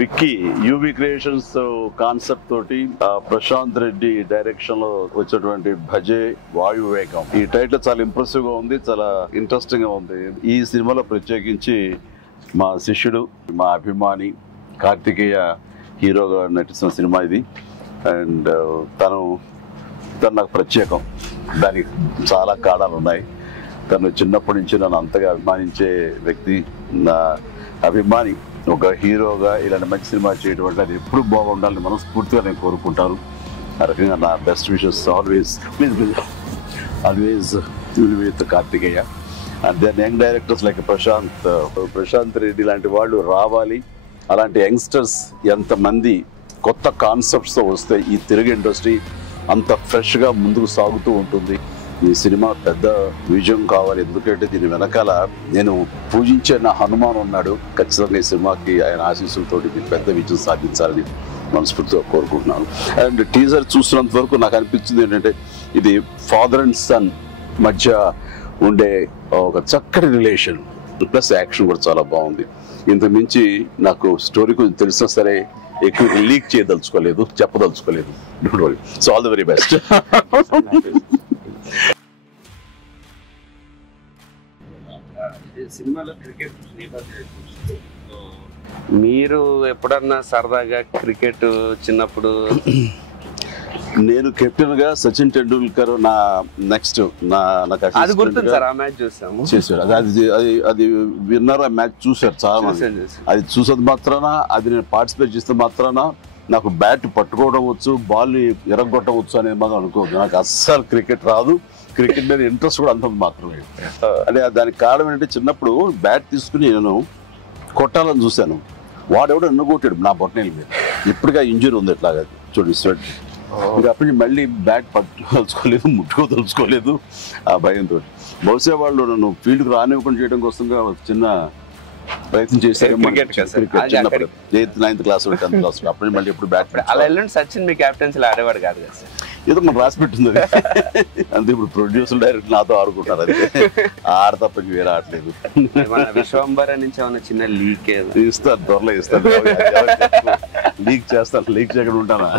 Vicky UV creations concept తోటి Prashanth Reddy direction లో వచ్చినటువంటి భజే వాయువేగం ఈ టైటిల్ చాలా ఇంప్రెసివ్ గా ఉంది, చాలా ఇంట్రెస్టింగ్ గా ఉంది. ఈ సినిమాలో ప్రత్యేకించి మా శిష్యుడు, మా అభిమాని కార్తికేయ హీరోగా నటిస్తున్న సినిమా ఇది. అండ్ తను నాకు ప్రత్యేకం. దానికి చాలా కారణాలు ఉన్నాయి. తను చిన్నప్పటి నుంచి నన్ను అంతగా అభిమానించే వ్యక్తి, నా అభిమాని. ఒక హీరోగా ఇలాంటి మంచి సినిమా చేయడం అంటే అది ఎప్పుడు బాగుండాలని మనస్ఫూర్తిగా నేను కోరుకుంటాను. ఆ రకంగా నా best wishes always with Karthikeya. And then young directors like Prashanth Reddy లాంటి వాళ్ళు రావాలి. అలాంటి యంగ్స్టర్స్ ఎంతమంది కొత్త కాన్సెప్ట్స్తో వస్తే ఈ తెలుగు ఇండస్ట్రీ అంత ఫ్రెష్గా ముందుకు సాగుతూ ఉంటుంది. ఈ సినిమా పెద్ద విజయం కావాలి. ఎందుకంటే దీని వెనకాల నేను పూజించే నా హనుమాన్ ఉన్నాడు. ఖచ్చితంగా ఈ సినిమాకి ఆయన ఆశీస్సులతో పెద్ద విజయం సాధించాలని మనస్ఫూర్తిగా కోరుకుంటున్నాను. అండ్ టీజర్ చూసినంత వరకు నాకు అనిపించింది ఏంటంటే ఇది ఫాదర్ అండ్ సన్ మధ్య ఉండే ఒక చక్కటి రిలేషన్, ప్లస్ యాక్షన్ కూడా చాలా బాగుంది. ఇంత మించి నాకు స్టోరీ కొంచెం తెలిసినా సరే ఎక్కువ లీక్ చేయదలుచుకోలేదు, చెప్పదలుచుకోలేదు. Don't worry. So all the very best. మీరు ఎప్పుడన్నా సరదాగా క్రికెట్ చిన్నప్పుడు? నేను కెప్టెన్ గా సచిన్ టెండూల్కర్ నా నెక్స్ట్ అది గుర్తుంది సార్. ఆ మ్యాచ్ చూసాము, చేశారు. అది విన్నర్. ఆ మ్యాచ్ చూసారు చాలా మంది. అది చూసేది మాత్రాన, అది నేను పార్టిసిపేట్ చేస్తే మాత్రాన నాకు బ్యాట్ పట్టుకోవడం వచ్చు, బాల్ ఎరగొట్టవచ్చు అనేది మాత్రం అనుకోవద్దు. నాకు అస్సలు క్రికెట్ రాదు. క్రికెట్ మీద ఇంట్రెస్ట్ కూడా అంత మాత్రమే. అంటే దానికి కారణం ఏంటంటే చిన్నప్పుడు బ్యాట్ తీసుకుని నేను కొట్టాలని చూశాను. వాడెవడో నన్ను కొట్టాడు నా బొట్టనేల మీద. ఇప్పటికీ ఇంజరీ ఉంది ఇట్లాగా చూడండి స్వెట్. ఇంకా అప్పటి నుంచి మళ్ళీ బ్యాట్ పట్టుకోదలుచుకోలేదు, ముట్టుకోదలుచుకోలేదు ఆ భయంతో. బహుశా వాళ్ళు నన్ను ఫీల్డ్కి రానివ్వకుండా చేయడం కోసంగా చిన్న ప్రయత్నం చేశారు. చిన్నప్పుడు 8th 9th class 10th class అప్పటి మళ్ళీ ఎప్పుడు బ్యాట్. అలా సచిన్ మీ క్యాప్టెన్సీలో ఆడేవాడు కాదు కదా సార్? ఏదో మనం రాసి పెట్టింది అంతే. ఇప్పుడు ప్రొడ్యూసర్ డైరెక్ట్ నాతో ఆడుకుంటారు. అదే ఆడ తప్ప వేరే ఆడలేదు. విశ్వంబర నుంచి ఏమన్నా చిన్న లీక్ ఇస్తారు, త్వరలో ఇస్తారు. లీక్ చేస్తాను, లీక్ చేయకుండా ఉంటానా?